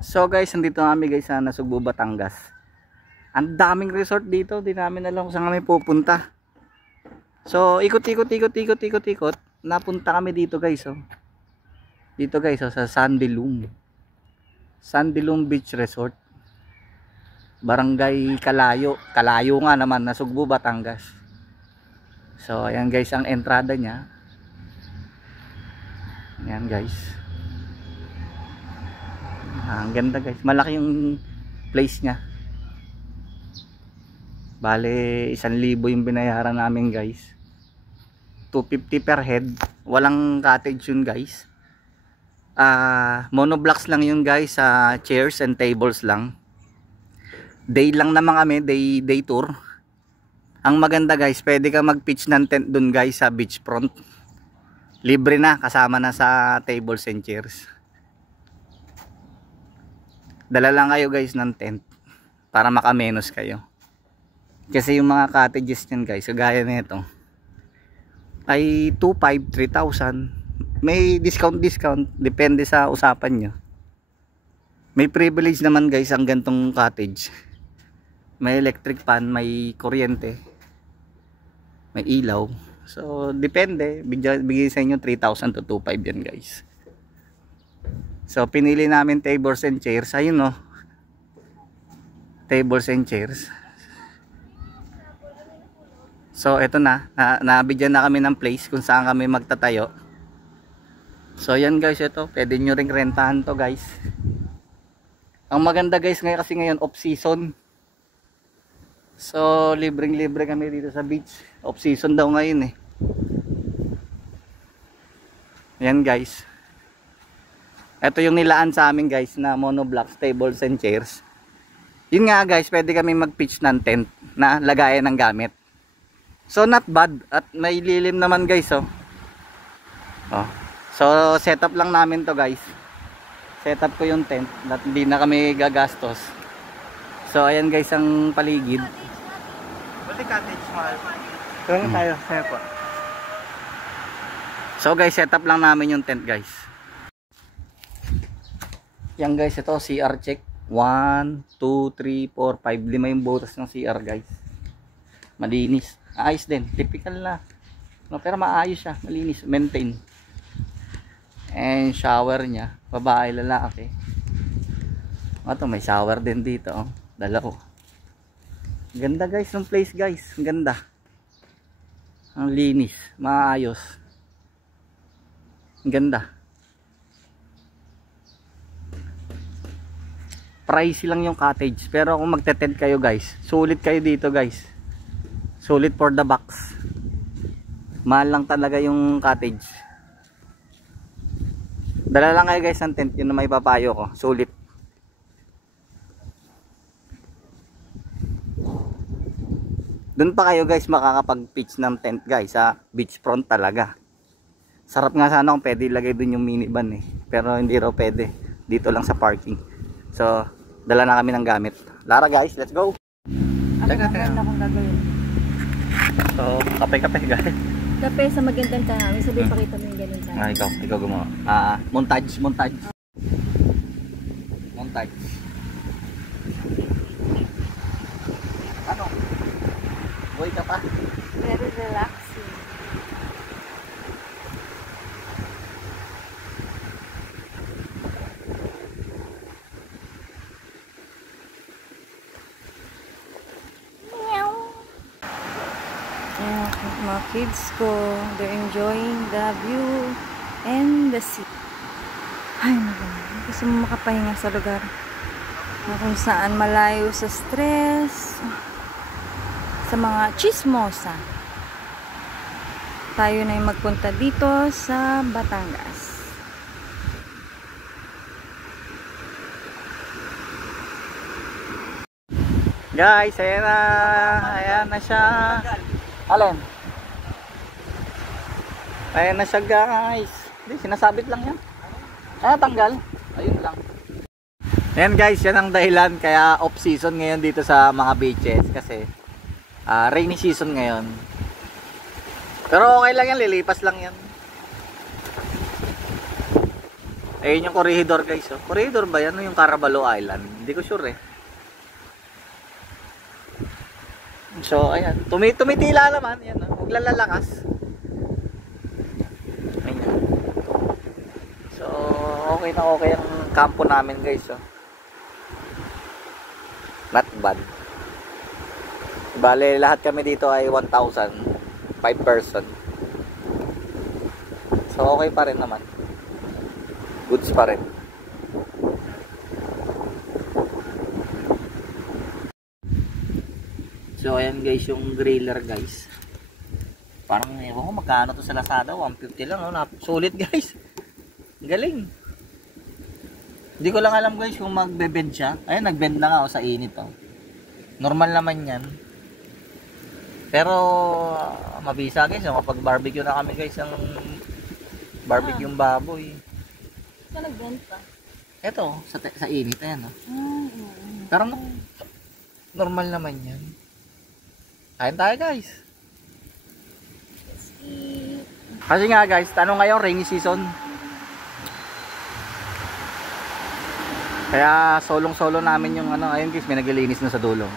So guys, nandito kami guys sa Nasugbu, Batangas. Ang daming resort dito, di namin alam kung saan kami pupunta. So ikot, napunta kami dito guys, oh. Dito guys, oh, sa Sandilum Beach Resort, Barangay Kalayo nga naman, Nasugbu, Batangas. So ayan guys ang entrada niya. Ayan guys. Ang ganda guys, malaki yung place nya. Bale 1,000 yung binayaran namin guys. 250 per head. Walang cottage yun guys. Monoblocks lang yun guys, chairs and tables lang. Day lang naman kami, day tour. Ang maganda guys, pwede ka mag-pitch ng tent dun guys sa beachfront. Libre na, kasama na sa tables and chairs. Dala lang kayo guys ng tent para makamenos kayo. Kasi yung mga cottages nyan guys, kagaya nito ay 2,500, 3,000. May discount, depende sa usapan nyo. May privilege naman guys ang gantong cottage. May electric fan, may kuryente, may ilaw. So depende, bigay sa inyo 3,000 to 2,500 yan guys. So pinili namin tables and chairs. Ayun, no, tables and chairs. So eto na, nabigyan na kami ng place kung saan kami magtatayo. So yan guys, ito pwede nyo ring rentahan to guys. Ang maganda guys ngayon, kasi ngayon off season. So libreng libre kami dito sa beach. Off season daw ngayon eh. Yan guys, ito yung nilaan sa amin guys na monoblocks, tables and chairs. Yun nga guys, pwede kami mag-pitch ng tent na lagayan ng gamit. So not bad, at may lilim naman guys, oh. So setup lang namin to guys. Setup ko yung tent at hindi na kami gagastos. So ayan guys ang paligid. Buti cottage mahal. Kaya tayo, kaya po. So guys, setup lang namin yung tent guys. Yan guys, ito CR check. 1, 2, 3, 4, 5, 5 yung butas ng CR guys. Malinis, ayos din, typical na, no, pero maayos siya, malinis, maintain. And shower nya, babae lalaki. Ito may shower din dito, oh. Dalawa. Ganda guys ng place guys, ang ganda. Ang linis, maayos. Ang ganda. Pricey lang yung cottage, pero kung magte-tent kayo guys, sulit kayo dito guys. Sulit for the box. Mahal lang talaga yung cottage. Dala lang kayo guys ng tent, yun na may papayo ko. Sulit. Doon pa kayo guys makakapag-pitch ng tent guys sa beachfront talaga. Sarap nga sana kung pwede ilagay doon yung minivan eh, pero hindi raw pwede. Dito lang sa parking. So dala na kami ng gamit. Lara guys, let's go. Ako na akong gagawin. So kape guys. Kape sa magandang tanawin. Sabi pakita mo yung ganun tayo. Ikaw gumawa. Montage. Ano? Buhay ka pa? Very relaxing. Mga kids ko, they're enjoying the view and the sea. Ay, maganda. Gusto mo makapahinga sa lugar na kung saan malayo sa stress, sa mga chismosa. Tayo na yung magpunta dito sa Batangas. Guys, ayan na siya. Alin? Ayan na siya guys. Hindi, sinasabit lang yan. Tanggal. Ayun lang. Ayan guys, yan ang dahilan kaya off season ngayon dito sa mga beaches. Kasi rainy season ngayon. Pero okay lang yan, lilipas lang yan. Ayun yung corridor guys. Oh. Corridor ba yan? Yung Carabalo Island? Hindi ko sure eh. So ayan. Tumitila naman. Yan, oh. Huwag lalakas. Ayan. So okay na okay ang kampo namin guys. Oh. Not bad. Bale lahat kami dito ay 1,000. 5 person. So okay pa rin naman. Goods pa rin. So ayan guys yung griller guys. Parang ewan ko magkano to sa Lazada. 150 lang. Oh. Sulit guys. Galing. Hindi ko lang alam guys kung magbe-bend siya. Ayun nagbend na nga oh, sa init oh. Normal naman yan. Pero mabisa guys. Kapag barbecue na kami guys. Ang barbecue yung baboy. Saan nag-bend pa? Eto, sa init, ayan o. Pero normal naman yan. Kain tayo guys. Kasi nga guys, tanong ngayon, rainy season. Kaya solong-solo namin yung ano, ayun guys, may naglilinis na sa dulo.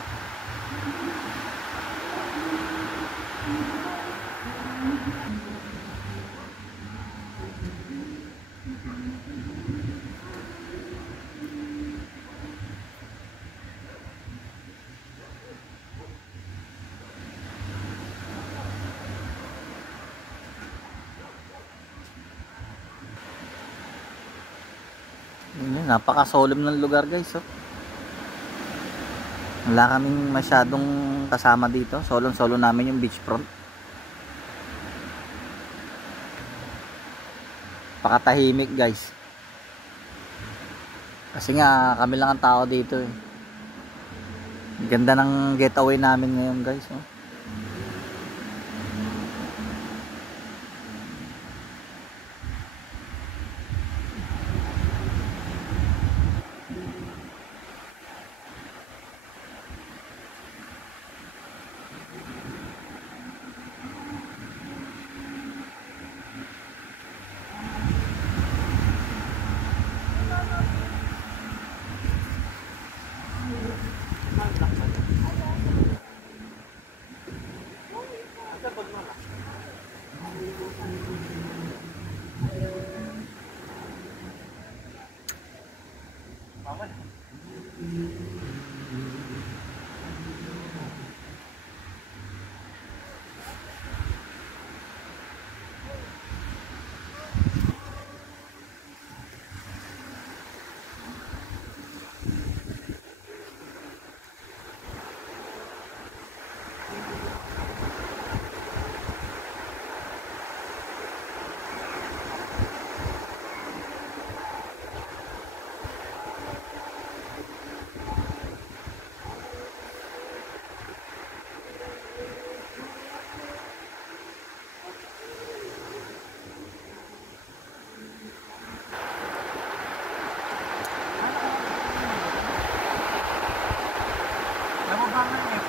Napaka-solemn ng lugar guys oh. Wala kaming masyadong kasama dito. Solo namin yung beachfront. Pakatahimik guys. Kasi nga kami lang ang tao dito eh. Ganda ng getaway namin ngayon guys oh.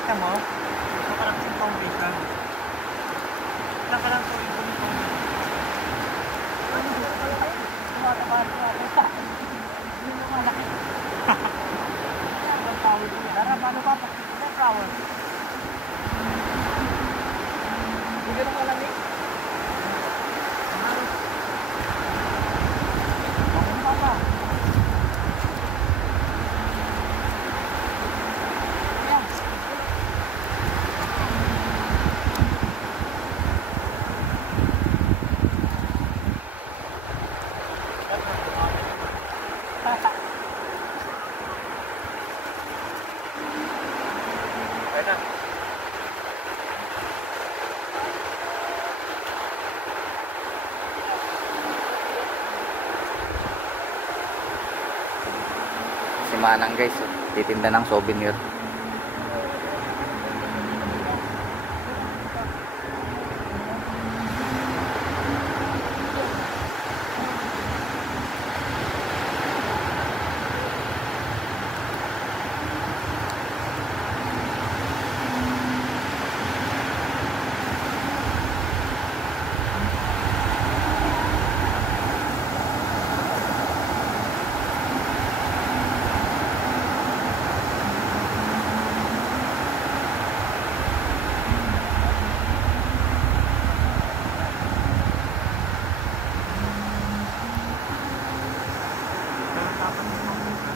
Kita mo? Ito parang yung foundation. Wala ka lang ito yung Si Manang guys, oh. Titinda ng souvenir. Dapat yung foundation.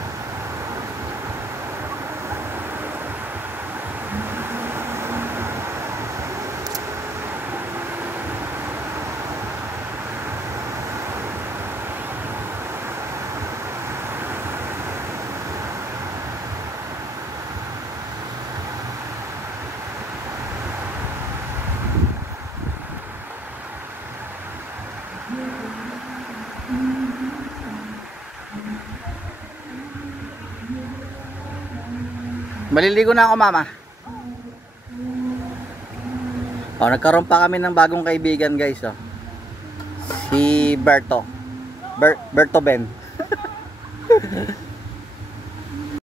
Maliligo na ako, mama. Oh, nagkaroon pa kami ng bagong kaibigan, guys, oh. Si Berto. Berto Ben.